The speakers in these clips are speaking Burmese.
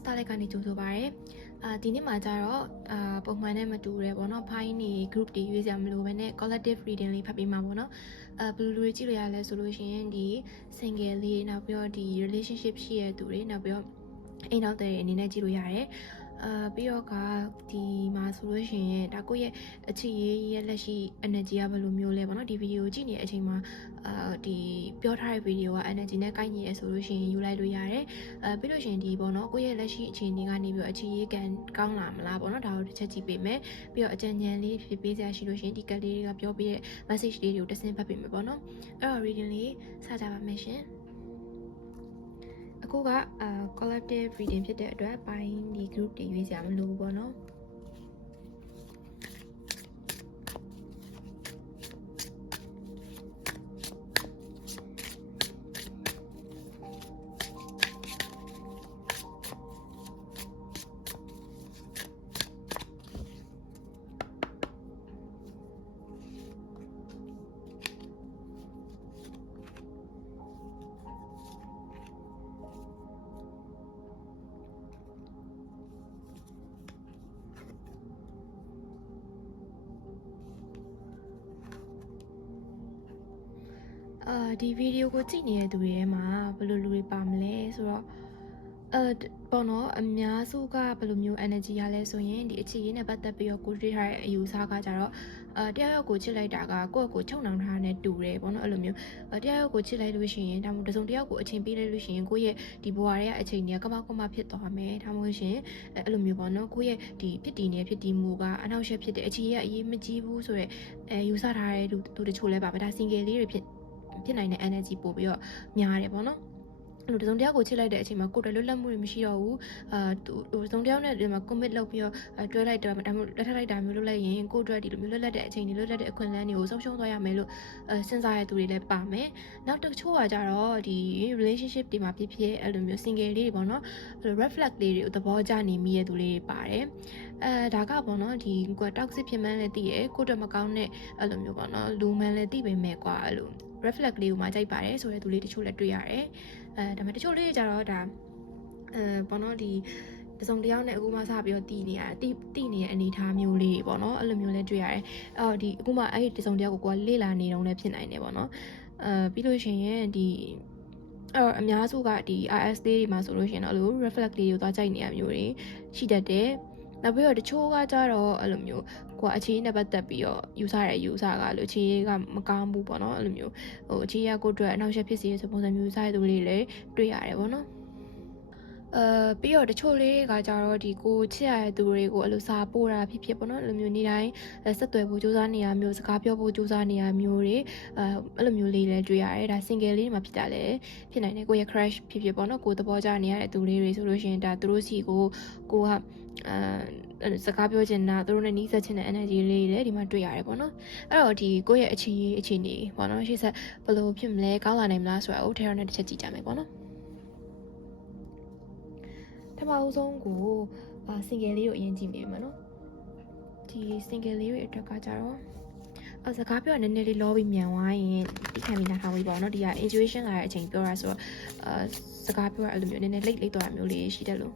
star လေးကနေကြိုဆိုပါရယ်ဒီနေ့မှာကြတော့ပုံမှန်နဲ့မတူတယ်ပေါ့နော် file နေ group တွေရွေးစရာမလိုဘဲနဲ့ collective reading လေးဖတ်ပေးမှာပေါ့နော်ဘယ်လိုလူတွေကြည့်လို့ရလဲဆိုလို့ရှိရင်ဒီ single လေးနောက်ပြီးတော့ဒီ relationship ရှိရတဲ့သူတွေနောက်ပြီးတော့အိမ်နောက်တဲ့အနေနဲ့ကြည့်လို့ရတယ်ပြီးတော့ကဒီမှာဆိုလို့ရှိရင်ဒါကိုယ့်ရဲ့အခြေရေးရဲ့လက်ရှိ energy ကဘယ်လိုမျိုးလဲပေါ့နော်ဒီဗီဒီယိုကြည့်နေတဲ့အချိန်မှာဒီပြောထားတဲ့ဗီဒီယိုက energy နဲ့ကိုက်ညီရဆိုလို့ရှိရင်ယူလိုက်လို့ရတယ်ပြီးလို့ရှိရင်ဒီပေါ့နော်ကိုယ့်ရဲ့လက်ရှိအခြေအနေကနေပြီးတော့အခြေရေးကန်ကောင်းလာမလားပေါ့နော်ဒါကိုတစ်ချက်ကြည့်ပေးမယ်ပြီးတော့အကြံဉာဏ်လေးဖြစ်ပေးစရာရှိလို့ရှိရင်ဒီကလေးတွေကပြောပေးတဲ့ message လေးတွေကိုတစ်ဆင့်ဖတ်ပေးမယ်ပေါ့နော်အဲ့တော့ reading လေးစကြပါမယ်ရှင်အခုကcollective reading ဖြစ်တဲ့အတွက်ပိုင်းဒီ group တွေရွေးစရာမလိုဘူးပေါ့နော်ဒီဗီဒီယိုကိုကြည့်နေတဲ့သူတွေထဲမှာဘယ်လိုလူတွေပါမလဲဆိုတော့ပေါ့နော်အများစုကဘယ်လိုမျိုး energy ရလဲဆိုရင်ဒီအခြေရေးနဲ့ပတ်သက်ပြီးတော့ကိုတွေ့ထားတဲ့အယူဆကကြတော့တယောက်ယောက်ကိုချစ်လိုက်တာကကိုယ့်အကိုချုံနှောင်ထားတဲ့တူတယ်ပေါ့နော်အဲ့လိုမျိုးတယောက်ယောက်ကိုချစ်လိုက်လို့ရှိရင်ဒါမှမဟုတ်တစုံတယောက်ကိုအချိန်ပေးလိုက်လို့ရှိရင်ကိုယ့်ရဲ့ဒီဘဝတွေကအချိန်တွေကကမဖြစ်သွားမယ်ဒါမှမဟုတ်ရှင်အဲ့လိုမျိုးပေါ့နော်ကိုယ့်ရဲ့ဒီဖြစ်တည်နေဖြစ်တည်မှုကအနောက်ရှက်ဖြစ်တဲ့အခြေရေးကအရေးမကြီးဘူးဆိုတော့ယူဆထားတဲ့သူတချို့လဲပါပဲဒါ single လေးတွေဖြစ်နိုင်တဲ့ energy ပို့ပြီးတော့များတယ်ပေါ့နော်အဲ့လိုတစုံတယောက်ကိုချစ်လိုက်တဲ့အချိန်မှာကိုယ်တလွတ်လပ်မှုတွေမရှိတော့ဘူးတစုံတယောက်နဲ့ဒီမှာ commit လုပ်ပြီးတော့တွဲလိုက်တော့ဒါမှမဟုတ်လက်ထပ်လိုက်တာမျိုးလုပ်လိုက်ရင်ကိုယ်အတွက်ဒီလိုမျိုးလွတ်လပ်တဲ့အချိန်တွေလွတ်လပ်တဲ့အခွင့်အလမ်းတွေကိုဆုံးရှုံးသွားရမယ်လို့စဉ်းစားရတဲ့သူတွေလည်းပါမယ်နောက်တစ်ချို့ကကြတော့ဒီ relationship တွေမှာဖြစ်အဲ့လိုမျိုး single လေးတွေပေါ့နော်အဲ့လို red flag လေးတွေကိုသဘောကျနေမိတဲ့သူလေးတွေပါတယ်ဒါကပေါ့နော်ဒီကို toxic ဖြစ်မှန်းလည်းသိရကိုယ်တော့မကောင်းတဲ့အဲ့လိုမျိုးပေါ့နော်လူမှန်းလည်းသိပေမဲ့ကွာအဲ့လို red flag လေးကိုမှကြိုက်ပါတယ်ဆိုတဲ့သူလေးတချို့လည်းတွေ့ရတယ်ဒါပေမဲ့တချို့လေးတွေကြတော့ဒါပေါ့နော်ဒီတစုံတယောက်နဲ့အခုမှစပြီးတော့တည်နေရတယ်တည်နေတဲ့အနေအထားမျိုးလေးပေါ့နော်အဲ့လိုမျိုးလည်းတွေ့ရတယ်ဒီအခုမှအဲ့ဒီတစုံတယောက်ကိုလေ့လာနေတော့လည်းဖြစ်နိုင်တယ်ပေါ့နော်ပြီးလို့ရှိရင်ဒီအများစုကဒီ IS လေးတွေမှာဆိုလို့ရှိရင်တော့အဲ့လို reflect လေးကိုသွားကြိုက်နေရမျိုးတွေရှိတတ်တယ်နောက်ပြီးတော့တချို့ကကြတော့အဲ့လိုမျိုးကိုကအခြေနဲ့ပတ်သက်ပြီးတော့ယူဆကလို့အခြေကမကောင်းဘူးပေါ့နော်အဲ့လိုမျိုးအခြေကကိုအတွက်အနောက်ရှက်ဖြစ်စေတဲ့ပုံစံမျိုးစားရတဲ့သူလေးလည်းတွေ့ရတယ်ပေါ့နော်ပြီးတော့တချို့လေးကကြတော့ဒီကိုချစ်ရတဲ့သူတွေကိုအဲ့လိုစာပို့တာဖြစ်ပေါ့နော်အဲ့လိုမျိုးနေတိုင်းဆက်သွယ်ဖို့ကြိုးစားနေရမျိုးစကားပြောဖို့ကြိုးစားနေရမျိုးတွေအဲ့လိုမျိုးလေးလည်းတွေ့ရတယ်ဒါ single လေးမှာဖြစ်တာလည်းဖြစ်နိုင်တယ်ကိုရဲ့ crush ဖြစ်ပေါ့နော်ကိုသဘောကျနေရတဲ့သူလေးတွေဆိုလို့ရှိရင်ဒါသူတို့စီကိုကစကားပြောချင်တာသူတို့နဲ့နီးစပ်ချင်တဲ့ energy လေးတွေဒီမှာတွေ့ရတယ်ပေါ့နော်အဲ့တော့ဒီကိုယ့်ရဲ့အခြေအနေပေါ့နော်ရှေ့ဆက်ဘယ်လိုဖြစ်မလဲကောင်းလာနိုင်မလားဆိုတာကိုထဲတော့တစ်ချက်ကြည့်ကြမယ်ပေါ့နော်ပထမဆုံးကိုsingle လေးကိုအရင်ကြည့်မိမယ်နော်ဒီ single လေးတွေအတွက်ကကြတော့စကားပြောနည်းနည်းလေးလောပြီးမြန်သွားရင်ဒီခံပြီးနားထောင်ပြီးပေါ့နော်ဒီက intuition လာတဲ့အချိန်ပြောတာဆိုတော့စကားပြောရအဲ့လိုမျိုးနည်းနည်းလိတ်သွားတာမျိုးလေးရှိတယ်လို့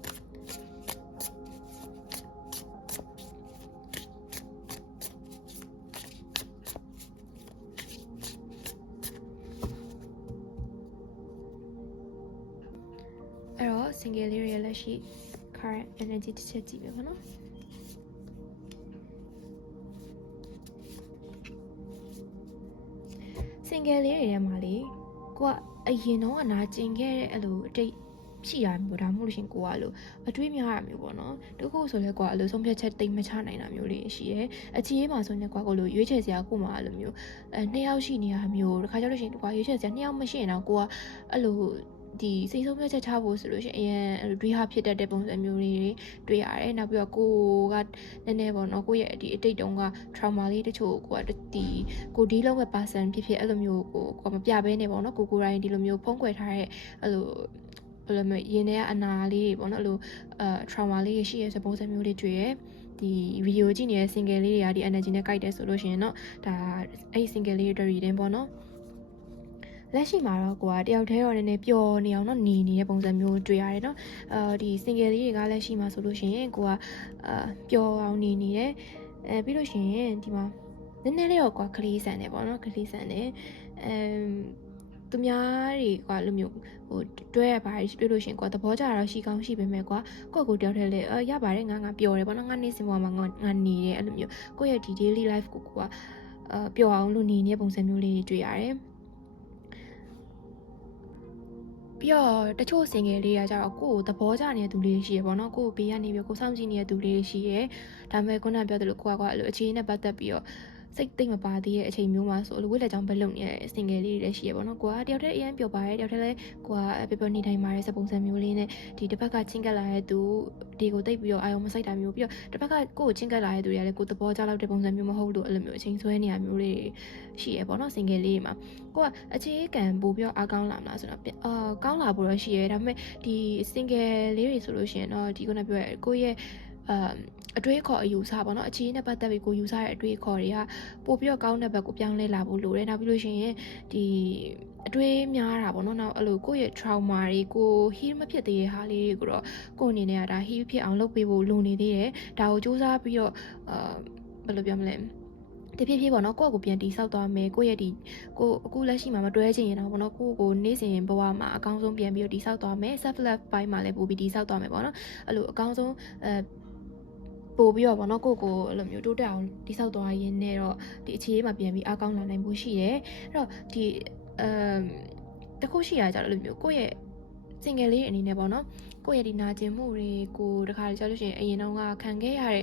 အဲ့တော့ single လေးရဲ့လက်ရှိ current energy တစ်ချက်ကြည့်မယ်ပေါ့နော်single လေးတွေထဲမှာလေကိုကအရင်တော့နာကျင်ခဲ့တဲ့အဲ့လိုအတိတ်ရှိတာမျိုးဒါမှမဟုတ်လို့ရှင်ကိုကအဲ့လိုအတွေးများတာမျိုးပေါ့နော်တခုဆိုလဲကိုကအဲ့လိုဆုံးဖြတ်ချက်တိတ်မချနိုင်တာမျိုးလေးရှိရဲအခြေရေးမှာဆိုရင်ကိုကလိုရွေးချယ်စရာကိုမှအဲ့လိုမျိုးနှစ်ယောက်ရှိနေတာမျိုးတခါကျလို့ရှင်ကိုကရွေးချယ်စရာနှစ်ယောက်မရှိရင်တော့ကိုကအဲ့လိုဒီစိတ်ဆုံးဖြတ်ချက်ချဖို့ဆိုလို့ရှိရင်အရင်တွေးဟာဖြစ်တတ်တဲ့ပုံစံမျိုးလေးတွေတွေ့ရတယ်နောက်ပြီးတော့ကိုကနည်းနည်းပေါ့နော်ကိုရဲ့ဒီအတိတ်တုန်းက trauma လေးတချို့ကိုကဒီကိုဒီလုံးမဲ့ person ဖြစ်အဲ့လိုမျိုးကိုမပြဘဲနေပေါ့နော်ကိုယ်တိုင်ဒီလိုမျိုးဖုံးကွယ်ထားတဲ့အဲ့လိုဘယ်လိုမျိုးရင်းနေအနာလေးတွေပေါ့နော်အဲ့လိုtrauma လေးရှိရတဲ့ပုံစံမျိုးလေးတွေ့ရဒီဗီဒီယိုကြည့်နေတဲ့ single လေးတွေကဒီ energy နဲ့ကြိုက်တယ်ဆိုလို့ရှိရင်တော့ဒါအဲ့ single လေးတွေ reading ပေါ့နော် လက်ရှိမှာတော့ကိုကတယောက်တည်းတော့နည်းနည်းပျော်နေအောင်တော့နေနေတဲ့ပုံစံမျိုးတွေ့ရတယ်နော်ဒီ single လေးတွေကလက်ရှိမှာဆိုလို့ရှိရင်ကိုကပျော်အောင်နေနေတယ်ပြီးလို့ရှိရင်ဒီမှာနည်းနည်းလေးတော့ကိုကကလေးဆန်တယ်ပေါ့နော်ကလေးဆန်တယ်သူများတွေကလိုမျိုးဟိုတွဲရပါတယ်တွေ့လို့ရှိရင်ကိုသဘောကျတာတော့ရှိကောင်းရှိပေမဲ့ကိုကိုတယောက်တည်းလေရပါတယ်ငါပျော်တယ်ပေါ့နော်ငါနေစင်ပေါ်မှာငါနေတယ်အဲ့လိုမျိုးကိုရဲ့ဒီ daily life ကိုကပျော်အောင်လုပ်နေတဲ့ပုံစံမျိုးလေးတွေ့ရတယ်ပြီးတော့တချို့ single လေးကကြတော့ကိုသဘောကျနေတဲ့သူလေးရှိရပေါ့နော်ကိုဘေးကနေပြီးကိုစောင့်ကြည့်နေတဲ့သူလေးရှိရဒါပေမဲ့ခုနပြောသလိုကိုအဲ့လိုအခြေအနေနဲ့ပတ်သက်ပြီးတော့စိတ်သိမ့်မပါသေးတဲ့အချိန်မျိုးမှာဆိုလို့ဝိလက်ကြောင့်ဘက်လုံနေတဲ့ single လေးတွေလည်းရှိရပေါ့နော်ကိုကတယောက်တည်းအရင်ပြောပါတယ်တယောက်တည်းလည်းကိုကပြပြနေတိုင်းပါတယ်စပုံစံမျိုးလေးနဲ့ဒီတစ်ဖက်ကချင်းကပ်လာတဲ့သူဒီကိုတိတ်ပြီးတော့အာရုံမစိုက်တာမျိုးပြီးတော့တစ်ဖက်ကကိုချင်းကပ်လာတဲ့သူတွေကလည်းကိုသဘောကျလောက်တဲ့ပုံစံမျိုးမဟုတ်လို့အဲ့လိုမျိုးအချိန်ဆွဲနေရမျိုးလေးရှိရပေါ့နော် single လေးမှာကိုကအခြေခံပို့ပြီးအားကောင်းလာမလားဆိုတော့ကောင်းလာဖို့တော့ရှိရဲဒါပေမဲ့ဒီ single လေးတွေဆိုလို့ရှိရင်တော့ဒီခုနပြောရကိုရဲ့အတွေးခေါ်အယူဆပါတော့အခြေအနေနဲ့ပတ်သက်ပြီးကိုယူဆတဲ့အတွေးခေါ်တွေကပို့ပြီးတော့ကောင်းတဲ့ဘက်ကိုပြောင်းလဲလာဖို့လိုတယ်နောက်ပြီးလို့ရှိရင်ဒီအတွေးများတာပေါ့နော်နောက်အဲ့လိုကိုယ့်ရဲ့ trauma တွေကို heal မဖြစ်သေးတဲ့ဟာလေးတွေကိုတော့ကိုယ့်အနေနဲ့ကဒါ heal ဖြစ်အောင်လုပ်ပေးဖို့လိုနေသေးတယ်ဒါကိုစူးစမ်းပြီးတော့ဘယ်လိုပြောမလဲတဖြည်းဖြည်းပေါ့နော်ကိုယ့်ကိုပြန်တိဆောက်သွားမယ်ကိုယ့်ရဲ့ဒီကိုအခုလက်ရှိမှာမတွဲချင်ရင်တော့ပေါ့နော်ကိုနေ့စဉ်ဘဝမှာအကောင်းဆုံးပြန်ပြီးတော့တိဆောက်သွားမယ် self love ပိုင်းမှာလည်းပို့ပြီးတိဆောက်သွားမယ်ပေါ့နော်အဲ့လိုအကောင်းဆုံးပို့ပြီးတော့ပေါ့နော်ကိုအဲ့လိုမျိုးတိုးတက်အောင်တိဆောက်သွားရင်းနဲ့တော့ဒီအခြေအနေမှာပြန်ပြီးအားကောင်းလာနိုင်ဖို့ရှိတယ်အဲ့တော့ဒီတခုရှိရကြတော့အဲ့လိုမျိုးကိုယ့်ရဲ့ single လေးအနေနဲ့ပေါ့နော်ကိုယ့်ရဲ့ဒီနာကျင်မှုတွေကိုတခါကြောက်လို့ရှိရင်အရင်တော့ကခံခဲ့ရတဲ့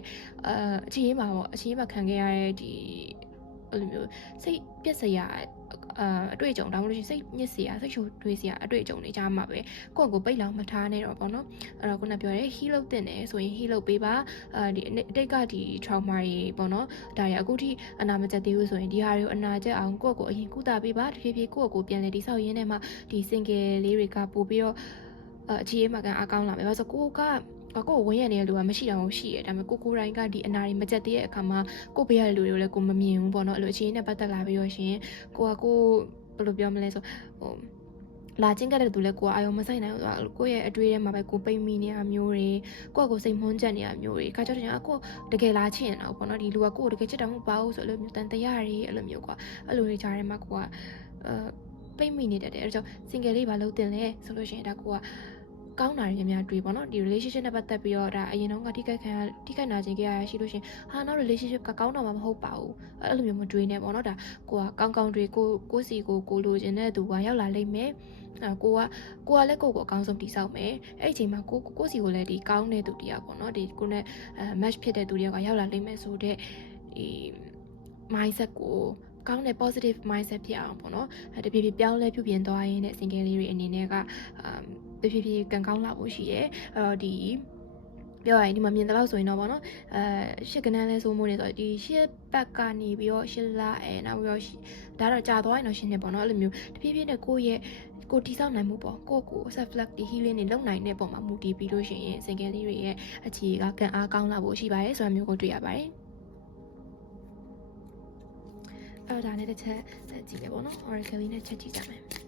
အခြေအနေမှာပေါ့အခြေအနေမှာခံခဲ့ရတဲ့ဒီအဲ့လိုမျိုးစိတ်ပြက်စရာအတွေ့အကြုံဒါမှမဟုတ်စိတ်ညစ်စရာစိတ်ရှုပ်ထွေးစရာအတွေ့အကြုံတွေကြားမှာပဲကိုယ့်ကိုပိတ်လောင်မထားနဲ့တော့ပေါ့နော်အဲ့တော့ခုနပြောရဲ heal လုပ်တင်တယ်ဆိုရင် heal လုပ်ပေးပါဒီအတိတ်ကဒီ trauma တွေပေါ့နော်ဒါတွေအခုထိအနာမကျသေးဘူးဆိုရင်ဒီဟာတွေကိုအနာကျအောင်ကိုယ့်ကိုအရင်ကုသပေးပါတဖြည်းဖြည်းကိုယ့်ကိုပြန်လဲတိဆောက်ရင်းနဲ့မှဒီ single လေးတွေကပို့ပြီးတော့အခြေအနေမှာကအကောင်းလာမယ်ဘာလို့ဆိုကိုကိုဝင်းရနေတဲ့လူကမရှိတော့ဘူးရှိရဒါပေမဲ့ကိုတိုင်းကဒီအနာတွေမကျက်သေးတဲ့အခါမှာကိုပေးရတဲ့လူတွေကိုလည်းကိုမမြင်ဘူးပေါ့နော်အဲ့လိုအခြေအနေနဲ့ပတ်သက်လာပြီးတော့ရှင်ကိုဘယ်လိုပြောမလဲဆိုဟိုလာချင်းကတဲ့သူလည်းကိုအာယုံမဆိုင်နိုင်ဘူးကိုရဲ့အတွေ့အထဲမှာပဲကိုပိတ်မိနေတာမျိုးတွေကိုစိတ်မွန်းချက်နေတာမျိုးတွေခါကျတော့ကိုတကယ်လာချင်တော့ပေါ့နော်ဒီလူကကိုတကယ်ချစ်တော်မှုပါဘူးဆိုအဲ့လိုမျိုးတန်တရားတွေအဲ့လိုမျိုးကွာအဲ့လိုတွေကြားထဲမှာကိုပိတ်မိနေတတ်တယ်အဲ့တော့ single လေးဘာလို့တင်လဲဆိုလို့ရှိရင်ဒါကိုကောင်းတာတွေများတွေ့ပေါ့နော်ဒီ relationship နဲ့ပတ်သက်ပြီးတော့ဒါအရင်တော့ကထိခိုက်နာခြင်းကြရရှိလို့ရှင်ဟာနောက် relationship ကကောင်းတော့မှမဟုတ်ပါဘူးအဲ့လိုမျိုးမတွေးနဲ့ပေါ့နော်ဒါကိုကကောင်းတွေစီကိုလိုချင်တဲ့သူကရောက်လာလိမ့်မယ်ကိုကလည်းကိုအကောင်းဆုံးတည်ဆောက်မယ်အဲ့အချိန်မှာကိုစီကိုလည်းဒီကောင်းတဲ့သူတရားပေါ့နော်ဒီကိုနဲ့match ဖြစ်တဲ့သူတွေကရောက်လာလိမ့်မယ်ဆိုတော့ဒီ mindset ကိုကောင်းတဲ့ positive mindset ဖြစ်အောင်ပေါ့နော်တဖြည်းဖြည်းပြောင်းလဲပြုပြင်သွားရင်းနဲ့ single လေးတွေအနေနဲ့ကတဖြည်းဖြည်းကန်ကောင်းလာဖို့ရှိတယ်အဲ့တော့ဒီပြောရရင်ဒီမှာမြင်တဲ့လောက်ဆိုရင်တော့ပေါ့နော်ရှစ်ကနန်းလဲဆိုမို့နေဆိုဒီရှစ်ဘက်ကနေပြီးတော့ရှစ်လနောက်ပြီးတော့ဒါတော့ကြာသွားရင်တော့ရှင်းနေပေါ့နော်အဲ့လိုမျိုးတဖြည်းဖြည်းနဲ့ကိုတိဆောက်နိုင်မှုပေါ့ကို self love ဒီ healing တွေလုပ်နိုင်တဲ့ပုံမှာမူတည်ပြီးလို့ရှိရင် single လေးတွေရဲ့အခြေကကန်အားကောင်းလာဖို့ရှိပါတယ်ဆိုတာမျိုးကိုတွေ့ရပါတယ်အဲ့ဒါနဲ့တစ်ချက်ဆက်ကြည့်မယ်ပေါ့နော် oracle လေးနဲ့ချက်ကြည့်ကြမယ်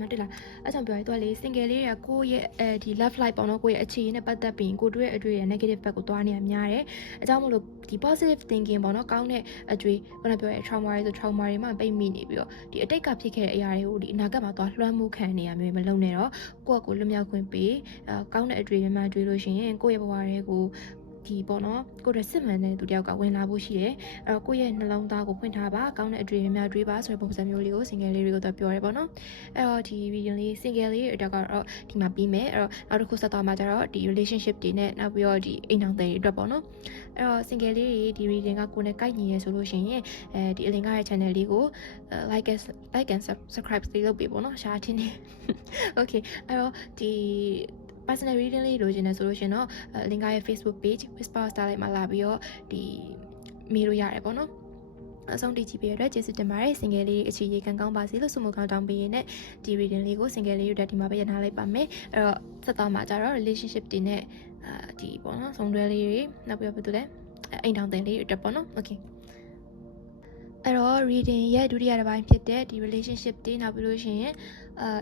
ဟုတ်တယ်လားအဲ့ကြောင့်ပြောရင်သူကလေ single လေးတွေကကိုယ့်ရဲ့ဒီ love life ပေါ့နော်ကိုယ့်ရဲ့အခြေအနေနဲ့ပတ်သက်ပြီးကိုတွေ့အတွေ့ရဲ့ negative ဘက်ကိုသွားနေရများတယ်အကြောင်းမလို့ဒီ positive thinking ပေါ့နော်ကောင်းတဲ့အတွေ့ခုနပြောရဲ trauma တွေဆို trauma တွေမှပိတ်မိနေပြီးတော့ဒီအတိတ်ကဖြစ်ခဲ့တဲ့အရာတွေကိုဒီအနာဂတ်မှာသွားလွှမ်းမိုးခံနေရမျိုးမလုပ်နဲ့တော့ကိုလွတ်မြောက်ခွင့်ပေးကောင်းတဲ့အတွေ့များတွေ့လို့ရှိရင်ကိုယ့်ရဲ့ဘဝတွေကိုဒီပေါ့နော်ကိုယ့်ရဲ့စစ်မှန်တဲ့သူတယောက်ကဝင်လာဖို့ရှိတယ်အဲ့တော့ကိုယ့်ရဲ့နှလုံးသားကိုဖွင့်ထားပါကောင်းတဲ့အတွေ့အများတွေးပါဆိုတဲ့ပုံစံမျိုးလေးကို single လေးတွေကိုတော့ပြောရဲပေါ့နော်အဲ့တော့ဒီ video လေး single လေးတွေကတော့ဒီမှာပြီးမယ်အဲ့တော့နောက်တစ်ခုဆက်သွားမှာကျတော့ဒီ relationship တွေနဲ့နောက်ပြီးတော့ဒီအိမ်အောင်တွေအတွက်ပေါ့နော်အဲ့တော့ single လေးတွေဒီ reading ကကိုယ်နဲ့ကိုက်ညီရဲဆိုလို့ရှိရင်ဒီအလင်ကရဲ့ channel လေးကို like and subscribe လေးလုပ်ပေးပေါ့နော်ရှားချင်းနေ okay အဲ့တော့ဒီ personal reading လေးလိုချင်တယ်ဆိုလို့ရှင်တော့လင်္ကာရဲ့ Facebook page Whisper Starlight မှာလာပြီးတော့ဒီမေးလို့ရတယ်ပေါ့နော် နောက်ဆုံးတည်ကြည့်ပေးရတဲ့ကျေးဇူးတင်ပါတယ်စင်ငယ်လေးအခြေရေးကံကောင်းပါစေလို့ဆုမကောင်းတောင်းပေးရတဲ့ဒီ reading လေးကိုစင်ငယ်လေးတို့ဒီမှာပဲရထားလိုက်ပါမယ်အဲ့တော့ဆက်သွားမှာကြတော့ relationship တွေနဲ့ဒီပေါ့နော်ဆုံးတွဲလေးတွေနောက်ပြီးတော့ဘာတူလဲအိမ်ထောင်တင်လေးတွေတက်ပေါ့နော် okay အဲ့တော့ reading ရဲ့ဒုတိယတစ်ပိုင်းဖြစ်တဲ့ဒီ relationship တွေနောက်ပြီးလို့ရှိရင်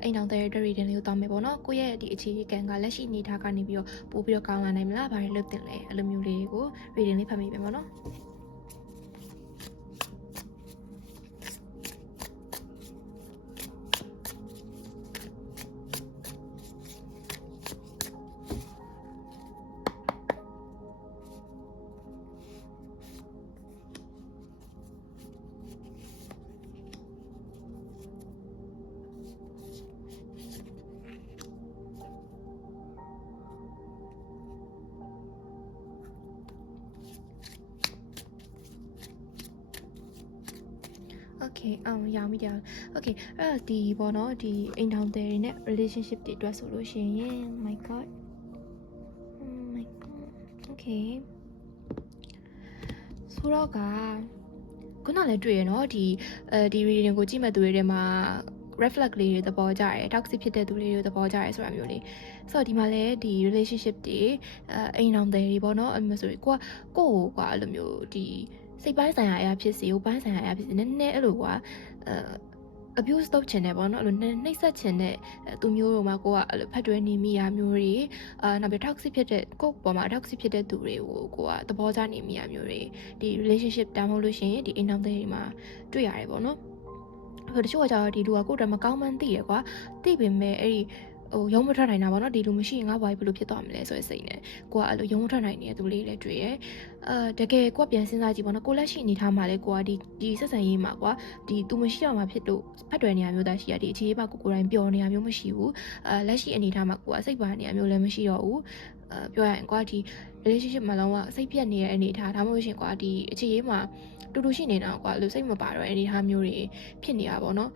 အိမ်ထောင်တဲ့ reading လေးကိုတောင်းမယ်ပေါ့နော်ကိုယ့်ရဲ့ဒီအခြေခံကလက်ရှိအနေထားကနေပြီးတော့ပို့ပြီးတော့ကောင်းလာနိုင်မလားဘာတွေလုပ်တင်လဲအဲ့လိုမျိုးလေးတွေကို reading လေးဖတ်မိပဲပေါ့နော်Okay ရောင်မိတယ် Okay အဲ့တော့ဒီပေါ့နော်ဒီအိမ်ထောင်တဲ့တွေနဲ့ relationship တွေအတွက်ဆိုလို့ရှိရင် my god Okay ဆိုတော့ကခုနလည်းတွေ့ရနော်ဒီ reading ကိုကြည့်မဲ့သူတွေထဲမှာ red flag လေးတွေသဘောကျတယ် toxic ဖြစ်တဲ့သူတွေသဘောကျတယ်ဆိုတာမျိုးလေးဆိုတော့ဒီမှာလည်းဒီ relationship တွေအိမ်ထောင်တဲ့တွေပေါ့နော်အဲ့မျိုးဆိုရင်ကိုကွာအဲ့လိုမျိုးဒီစိတ်ပိုင်းဆိုင်ရာအရာဖြစ်စီကိုပိုင်းဆိုင်ရာအရာဖြစ်စီနည်းနည်းအဲ့လိုကွာabuse လုပ်ချင်တယ်ပေါ့နော်အဲ့လိုနှိပ်စက်ချင်တဲ့သူမျိုးတို့မှာကိုကအဲ့လိုဖတ်တွဲနေမိတာမျိုးတွေနောက်ပြီး toxic ဖြစ်တဲ့ကိုပေါ်မှာ toxic ဖြစ်တဲ့သူတွေကိုကိုကသဘောကျနေမိတာမျိုးတွေဒီ relationship တားမဟုတ်လို့ရှိရင်ဒီအိမ်ထောင်တဲ့တွေမှာတွေ့ရတယ်ပေါ့နော်တချို့ကကြာဒီလူကကိုယ်တော့မကောင်းမှန်းသိရကွာသိပေမဲ့အဲ့ဒီရုံးမထွက်နိုင်တာပေါ့နော်ဒီလူမရှိရင်ငါဘာလို့ဖြစ်သွားမလဲဆိုတဲ့စိတ်နဲ့ကိုကအဲ့လိုရုံးမထွက်နိုင်နေတဲ့သူလေးလည်းတွေ့ရတကယ်ကိုကပြန်စဉ်းစားကြည့်ပေါ့နော်ကိုလက်ရှိအနေထားမှာလဲကိုကဒီဆက်ဆံရေးမှာကွာဒီသူမရှိတော့မှဖြစ်လို့ဖတ်တွယ်နေရမျိုးသားရှိရဒီအခြေရေးမှာကိုတိုင်းပျော်နေရမျိုးမရှိဘူးလက်ရှိအနေထားမှာကိုကစိတ်ပါနေရမျိုးလည်းမရှိတော့ဘူးပြောရရင်ကွာဒီ relationship မှာလုံးဝစိတ်ပြတ်နေတဲ့အနေထားဒါမှမဟုတ်ရှင်ကွာဒီအခြေရေးမှာတူတူရှိနေတာကွာလို့စိတ်မပါတော့အနေထားမျိုးတွေဖြစ်နေတာပေါ့နော်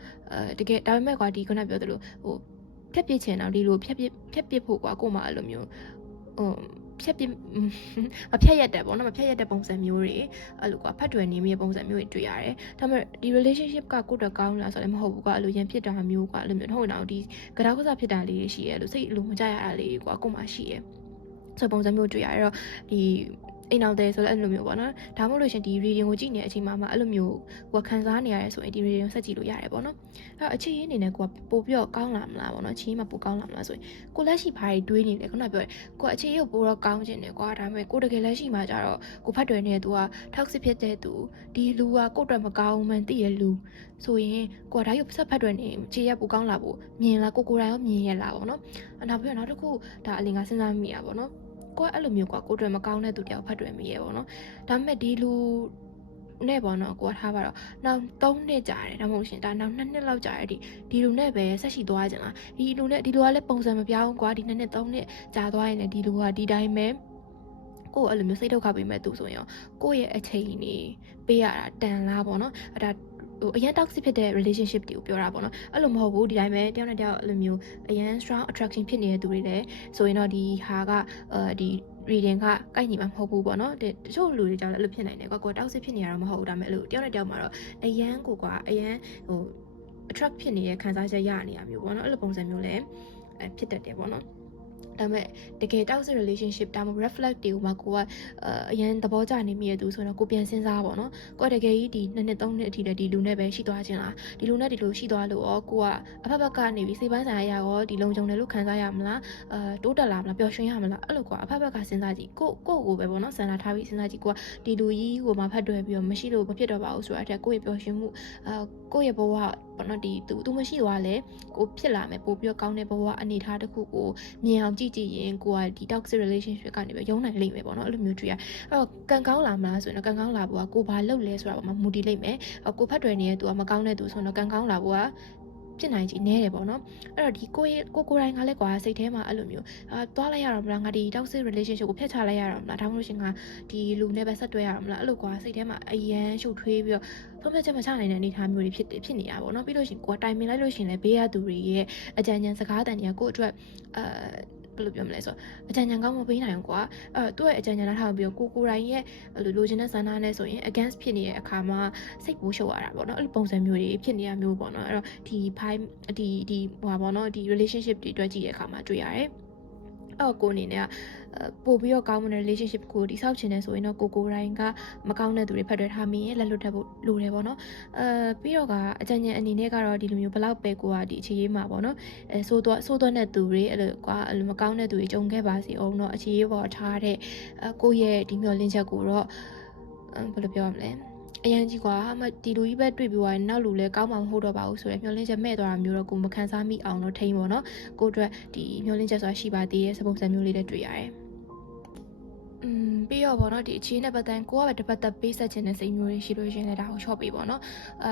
တကယ်ဒါပေမဲ့ကွာဒီခုနပြောသလိုဖြတ်ပစ်ချင်တော့ဒီလိုဖြတ်ပစ်ဖို့ကွာကို့မှာအဲ့လိုမျိုးဖြတ်ပစ်မဖြတ်ရက်တဲ့ပေါ့နော်မဖြတ်ရက်တဲ့ပုံစံမျိုးတွေအဲ့လိုကွာဖတ်တွယ်နေမိတဲ့ပုံစံမျိုးတွေတွေ့ရတယ်ဒါပေမဲ့ဒီ relationship ကကို့တော့ကောင်းလားဆိုတော့လည်းမဟုတ်ဘူးကွာအဲ့လိုရန်ဖြစ်တာမျိုးကွာအဲ့လိုမျိုးဟုတ်တော့ဒီကြောက်ကစားဖြစ်တာလေးတွေရှိရဲလို့စိတ်လိုမကြရတာလေးကွာကို့မှာရှိရဲဆိုပုံစံမျိုးတွေ့ရတော့ဒီအိမ်အောင်တဲ့ဆိုလည်းအဲ့လိုမျိုးပေါ့နော်ဒါမှမဟုတ်လို့ရှင်ဒီ reading ကိုကြည့်နေတဲ့အချိန်မှာအဲ့လိုမျိုးကိုခံစားနေရတယ်ဆိုရင်ဒီ reading ကိုဆက်ကြည့်လို့ရတယ်ပေါ့နော်အဲ့အခြေရင်းအနေနဲ့ကိုကပို့ပြီးတော့ကောင်းလာမလားပေါ့နော်အခြေရင်းမှာပိုကောင်းလာမလားဆိုရင်ကိုလက်ရှိဘာတွေတွေးနေလဲခုနပြောကိုအခြေရင်းကိုပို့တော့ကောင်းခြင်းတယ်ကွာဒါပေမဲ့ကိုတကယ်လက်ရှိမှာကျတော့ကိုဖတ်တွယ်နေတဲ့သူက toxic ဖြစ်တဲ့သူဒီလူကကိုအတွက်မကောင်းမှန်းသိရလူဆိုရင်ကိုကဒါရုပ်ဆက်ဖတ်တွယ်နေခြေရပိုကောင်းလာဖို့မြင်လားကိုယ်တိုင်ရောမြင်ရလားပေါ့နော်နောက်တစ်ခုဒါအလင်ကစဉ်းစားမိရပါပေါ့နော်ကိုအဲ့လိုမျိုးကွာကိုတွေ့မကောင်းတဲ့သူတယောက်ဖတ်တွေ့မိရပေါ့နော်ဒါပေမဲ့ဒီလူနဲ့ပေါ့နော်ကိုကထားပါတော့နောက်3နှစ်ကြာတယ်ဒါမှမဟုတ်ရှင်ဒါနောက်2နှစ်လောက်ကြာတယ်ဒီလူနဲ့ပဲဆက်ရှိသွားကြလားဒီလူကလည်းပုံစံမပြောင်းကွာဒီ2နှစ်3နှစ်ကြာသွားရင်လည်းဒီလူကဒီတိုင်းပဲကိုအဲ့လိုမျိုးစိတ်ဒုက္ခပေးမဲ့သူဆိုရင်ကိုရဲ့အချိန်နေပေးရတာတန်လားပေါ့နော်ဒါအရင် toxic ဖြစ်တဲ့ relationship တွေကိုပြောတာပေါ့နော်အဲ့လိုမဟုတ်ဘူးဒီတိုင်းပဲတယောက်နဲ့တယောက်အဲ့လိုမျိုးအရင် strong attraction ဖြစ်နေတဲ့သူတွေလည်းဆိုရင်တော့ဒီဟာကဒီ reading ကကိုက်ညီမှာမဟုတ်ဘူးပေါ့နော်တချို့လူတွေကြောင့်လည်းအဲ့လိုဖြစ်နိုင်တယ်ကွာကို toxic ဖြစ်နေရတော့မဟုတ်ဘူးဒါပေမဲ့အဲ့လိုတယောက်နဲ့တယောက်မှာတော့အရင်အရင်attract ဖြစ်နေတဲ့ခံစားချက်ရနေရမျိုးပေါ့နော်အဲ့လိုပုံစံမျိုးလည်းဖြစ်တတ်တယ်ပေါ့နော်ဒါပေမဲ့တကယ် toxic relationship ဒါမှမဟုတ် red flag တွေကိုမှကိုကအရင်သဘောကျနေမိရသူဆိုတော့ကိုပြန်စဉ်းစားပါတော့ကိုကတကယ်ကြီးဒီ2နှစ်3နှစ်အထိတည်းဒီလူနဲ့ပဲရှိသွားခြင်းလားဒီလူနဲ့ဒီလိုရှိသွားလို့ရောကိုကအဖက်ဖက်ကနေပြီးစိတ်ပိုင်းဆိုင်ရာရောဒီလုံခြုံတယ်လို့ခံစားရမလားတိုးတက်လာမလားပျော်ရွှင်ရမလားအဲ့လိုကအဖက်ဖက်ကစဉ်းစားကြည့်ကိုပဲပေါ့နော်စံလာထားပြီးစဉ်းစားကြည့်ကိုကဒီလူကြီးကိုမှဖတ်တွယ်ပြီးတော့မရှိလို့မဖြစ်တော့ပါဘူးဆိုတော့အဲ့ကိုရဲ့ပျော်ရွှင်မှုကိုရဲ့ဘဝပေါ့နော်ဒီသူမရှိသွားလဲကိုဖြစ်လာမယ်ပို့ပြီးတော့ကောင်းတဲ့ဘဝအနေထားတစ်ခုကိုမြင်အောင်ကြည့်ရင်ကိုကဒီ toxic relationship ကနေပဲရုံးနိုင်လိမ့်မယ်ပေါ့နော်အဲ့လိုမျိုးတွေ့ရအဲ့တော့ကံကောင်းလာမလားဆိုရင်တော့ကံကောင်းလာဖို့ကကိုဘာလုပ်လဲဆိုတာပေါ့မှာမူတည်လိမ့်မယ်ကိုဖတ်တွယ်နေတဲ့သူကမကောင်းတဲ့သူဆိုတော့ကံကောင်းလာဖို့ကဖြစ်နိုင်ကြီးနဲတယ်ပေါ့နော်အဲ့တော့ဒီကိုတိုင်းကလည်းကွာစိတ်ထဲမှာအဲ့လိုမျိုးသွားလိုက်ရတော့မလားငါဒီ toxic relationship ကိုဖျက်ချလိုက်ရတော့မလားဒါမှမဟုတ်ရှင်ငါဒီလူနဲ့ပဲဆက်တွဲရတော့မလားအဲ့လိုကွာစိတ်ထဲမှာအရန်ရှုပ်ထွေးပြီးတော့ဖတ်ချက်မချနိုင်တဲ့အနေအထားမျိုးတွေဖြစ်နေတာပေါ့နော်ပြီးလို့ရှင်ကိုတိုင်ပင်လိုက်လို့ရှင်လည်းဘေးရသူတွေရဲ့အကြံဉာဏ်စကားတန်တွေကကိုအတွက် ဘယ်လိုပြောမလဲဆိုတော့အကြံဉာဏ်ကောင်းမပေးနိုင်ဘူးကွာသူ့ရဲ့အကြံဉာဏ်နားထောင်ပြီးတော့ကိုတိုင်းရဲ့လိုချင်တဲ့ဆန္ဒနဲ့ဆိုရင် against ဖြစ်နေတဲ့အခါမှာစိတ်ပိုးရှုပ်ရတာပေါ့နော်အဲ့လိုပုံစံမျိုးတွေဖြစ်နေရမျိုးပေါ့နော်အဲ့တော့ဒီ five ဒီဟိုပါပေါ့နော်ဒီ relationship တွေအတွက်ကြည့်တဲ့အခါမှာတွေ့ရတယ်ကိုအနေနဲ့ပို့ပြီးတော့ကောင်းမတဲ့ relationship ကိုတိဆောက်ချင်တယ်ဆိုရင်တော့ကိုတိုင်းကမကောင်းတဲ့သူတွေဖက်တွဲထားမိရင်လက်လွတ်ထပ်ဖို့လိုတယ်ပေါ့နော်ပြီးတော့ကအကြံဉာဏ်အနေနဲ့ကတော့ဒီလိုမျိုးဘလောက်ပဲကိုကဒီအခြေရေးမှာပေါ့နော်ဆိုးသွတဲ့သူတွေအဲ့လိုမကောင်းတဲ့သူတွေကြုံခဲ့ပါစေအောင်တော့အခြေရေးပေါ်ထားတဲ့ကိုရဲ့ဒီမျှော်လင့်ချက်ကိုတော့ဘယ်လိုပြောရမလဲအရန်ကြီးကွာဒီလူကြီးပဲတွေ့ပြီးသွားရင်နောက်လူလည်းကောင်းမှမဟုတ်တော့ပါဘူးဆိုရယ်မျှော်လင့်ချက်မဲ့သွားတာမျိုးတော့ကိုမခံစားမိအောင်တော့ထိန်းပေါ့နော်ကိုအတွက်ဒီမျှော်လင့်ချက်ဆိုတာရှိပါသေးရဲ့စပုံစံမျိုးလေးတွေတွေ့ရတယ်ပြီးတော့ပေါ့နော်ဒီအခြေနဲ့ပတ်သက်ကိုကပဲတစ်ပတ်သက်ပေးဆက်ခြင်းတဲ့စိတ်မျိုးတွေရှိလို့ရှင်လည်းဒါကို short ပေးပေါ့နော်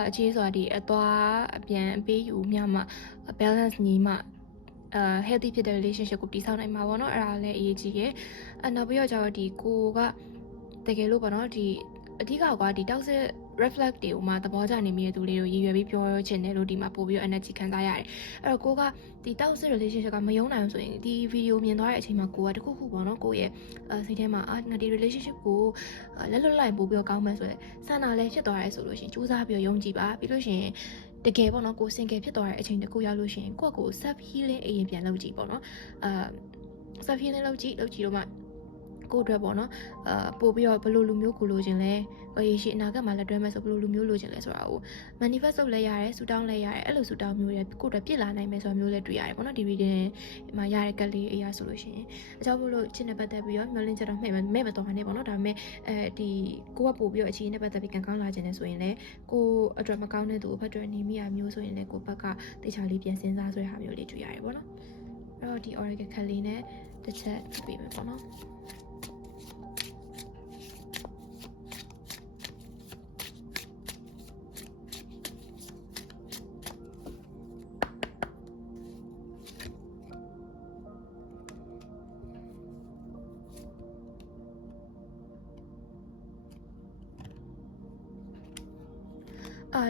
အခြေဆိုတာဒီအသွားအပြန်ပေးယူမြမှ balance ညီမှhealthy ဖြစ်တဲ့ relationship ကိုတည်ဆောက်နိုင်မှာပေါ့နော်အဲ့ဒါလည်းအရေးကြီးရယ်နောက်ပြီးတော့ကျတော့ဒီကိုကတကယ်လို့ပေါ့နော်ဒီအဓိကကွာဒီ toxic reflect တွေကိုမှသဘောကျနေမိတဲ့သူလေးတို့ရည်ရွယ်ပြီးပြောချင်တယ်လို့ဒီမှာပို့ပြီးတော့ energy ခံစားရတယ်အဲ့တော့ကိုကဒီ toxic relationship ကမယုံနိုင်ဘူးဆိုရင်ဒီ video မြင်သွားတဲ့အချိန်မှာကိုကတခုခုပေါ့နော်ကိုရဲ့စိတ်ထဲမှာငါဒီ relationship ကိုလက်လွတ်လိုက်ပို့ပြီးတော့ကောင်းမယ်ဆိုရင်ဆန္ဒလည်းဖြစ်သွားရဲဆိုလို့ရှိရင်စူးစမ်းပြီးတော့ယုံကြည်ပါပြီးလို့ရှိရင်တကယ်ပေါ့နော်ကို single ဖြစ်သွားတဲ့အချိန်တခုရောက်လို့ရှိရင်ကိုယ့်ကို self healing အရင်ပြန်လုပ်ကြည့်ပေါ့နော်self healing လုပ်ကြည့်တော့မှကိုအတွက်ပေါ့နော်ပို့ပြီးတော့ဘယ်လိုလူမျိုးကိုလိုချင်လဲရေရှည်အနာဂတ်မှာလက်တွဲမယ်ဆိုဘယ်လိုလူမျိုးလိုချင်လဲဆိုတာကို manifest လုပ်လဲရတယ်ဆူတောင်းလဲရတယ်အဲ့လိုဆူတောင်းမျိုးတွေကိုအတွက်ပြစ်လာနိုင်မယ်ဆိုတာမျိုးလဲတွေ့ရတယ်ပေါ့နော်ဒီ reading မှာရတဲ့ကလေးအရာဆိုလို့ရှိရင်အကြောင်းမို့လို့ချစ်နေပတ်သက်ပြီးတော့မျှော်လင့်ချက်တော့မဲ့မတော်မှာနေပေါ့နော်ဒါပေမဲ့ဒီကိုကပို့ပြီးတော့အခြေအနေနဲ့ပတ်သက်ပြီးကံကောင်းလာခြင်းနဲ့ဆိုရင်လည်းကိုအတွက်မကောင်းတဲ့သူဘက်တွေနေမိရမျိုးဆိုရင်လည်းကိုဘက်ကတေချာလေးပြန်စဉ်းစားဆွဲဟာမျိုးလေးတွေ့ရတယ်ပေါ့နော်အဲ့တော့ဒီ oracle ခက်လေးနဲ့တစ်ချက်ပြပေးမယ်ပေါ့နော်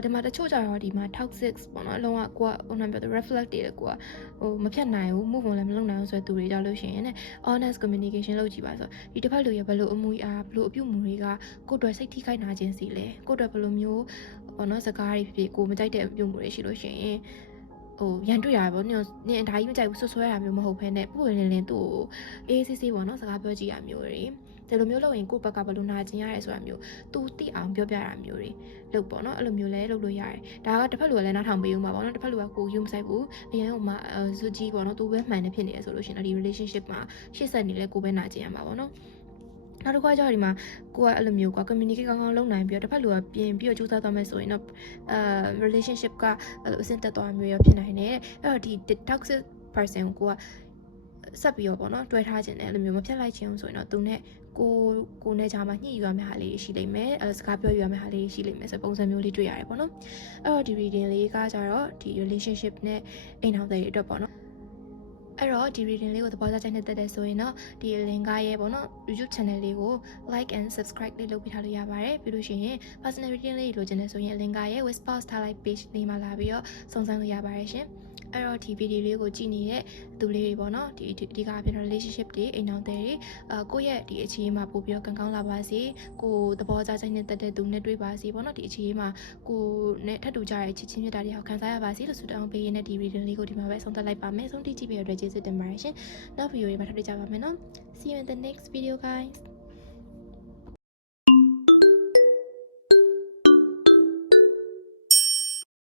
ဒီမှာတချို့ကြတော့ဒီမှာ toxic ပေါ့နော်အလုံးဝကိုကဟိုနာပြောတဲ့ reflect တွေကိုကမဖြတ်နိုင်ဘူး move on လည်းမလုပ်နိုင်ဘူးဆိုတဲ့သူတွေကြောက်လို့ရှိရင် honest communication လုပ်ကြည့်ပါဆိုဒီတစ်ဖက်လူရဲ့ဘယ်လိုအမှုအားဘယ်လိုအပြုမှုတွေကကိုယ့်အတွက်စိတ်ထိခိုက်နာခြင်းစီလဲကိုယ့်အတွက်ဘယ်လိုမျိုးပေါ့နော်စကားတွေဖြစ်ကိုမကြိုက်တဲ့အပြုမှုတွေရှိလို့ရှိရင်ရန်တွေ့ရပါဘောနင်အဓာကြီးမကြိုက်ဘူးဆွဆွဲရမျိုးမဟုတ်ဘဲနဲ့ပို့ရင်လည်းသူ့ကိုအေးဆေးဆေးပေါ့နော်စကားပြောကြည့်ရမျိုးတွေဒီလိုမျိုးလုပ်ရင်ကိုယ့်ဘက်ကဘယ်လိုနာကျင်ရရဲဆိုတာမျိုးသူသိအောင်ပြောပြတာမျိုးတွေလုပ်ပေါ့နော်အဲ့လိုမျိုးလဲလုပ်လို့ရတယ်ဒါကတစ်ဖက်လူကလည်းနားထောင်ပေးဦးမှာပေါ့နော်တစ်ဖက်လူကကိုယူမဆိုင်ဘူးအရင်ကမှဇူကြီးပေါ့နော်သူပဲမှန်နေဖြစ်နေရဆိုလို့ရှိရင်ဒီ relationship မှာရှေ့ဆက်နေလဲကိုပဲနာကျင်ရမှာပေါ့နော်နောက်တစ်ခါကျတော့ဒီမှာကိုကအဲ့လိုမျိုးက communicate ကောင်းကောင်းလုပ်နိုင်ပြီးတော့တစ်ဖက်လူကပြင်ပြီးတော့ကြိုးစားသွားမယ်ဆိုရင်တော့relationship ကအဆင့်တက်သွားမျိုးရဖြစ်နိုင်တယ်အဲ့တော့ဒီ toxic person ကိုကဆက်ပြီးတော့ပေါ့နော်တွဲထားခြင်းနဲ့အဲ့လိုမျိုးမဖြတ်လိုက်ခြင်းဆိုရင်တော့သူနဲ့ကိုနဲ့ကြားမှာညှိယူရမယ့်ဟာလေးရှိလိမ့်မယ်စကားပြောယူရမယ့်ဟာလေးရှိလိမ့်မယ်ဆိုပုံစံမျိုးလေးတွေ့ရတယ်ပေါ့နော်အဲ့တော့ဒီ reading လေးကကြတော့ဒီ relationship နဲ့အိမ်ထောင်တွေအတွက်ပေါ့နော်အဲ့တော့ဒီ reading လေးကိုသဘောကျကြတဲ့တက်ဆိုရင်တော့ဒီ link ကရဲ့ပေါ့နော် YouTube channel လေးကို like and subscribe လေးလုပ်ပေးထားလို့ရပါတယ်ပြီးလို့ရှိရင် personal reading လေးလိုချင်တယ်ဆိုရင် link ကရဲ့ Whisper Starlight page လေးမှာလာပြီးတော့စုံစမ်းလို့ရပါတယ်ရှင်အဲ့တော့ဒီ video လေးကိုကြည့်နေတဲ့သူလေးတွေပေါ့နော်ဒီကဖြစ်တဲ့ relationship တွေအိမ်ထောင်တွေကိုယ့်ရဲ့ဒီအခြေအနေမှာပို့ပြီးတော့ကောင်းလာပါစေကိုသဘောကျတဲ့တက်သူနဲ့တွေ့ပါစေပေါ့နော်ဒီအခြေအနေမှာကိုနဲ့ထပ်တူကြတဲ့ချစ်ချင်းမြတ်တာတွေဟောခံစားရပါစေလို့ဆုတောင်းပေးရတဲ့ဒီ video လေးကိုဒီမှာပဲဆုံးသက်လိုက်ပါမယ်ဆုံးတိကြည့်ပြီးတော့ကျေးဇူးတင်ပါတယ်ရှင်နောက် video တွေမှာထပ်တွေ့ကြပါမယ်နော် see you in the next video guys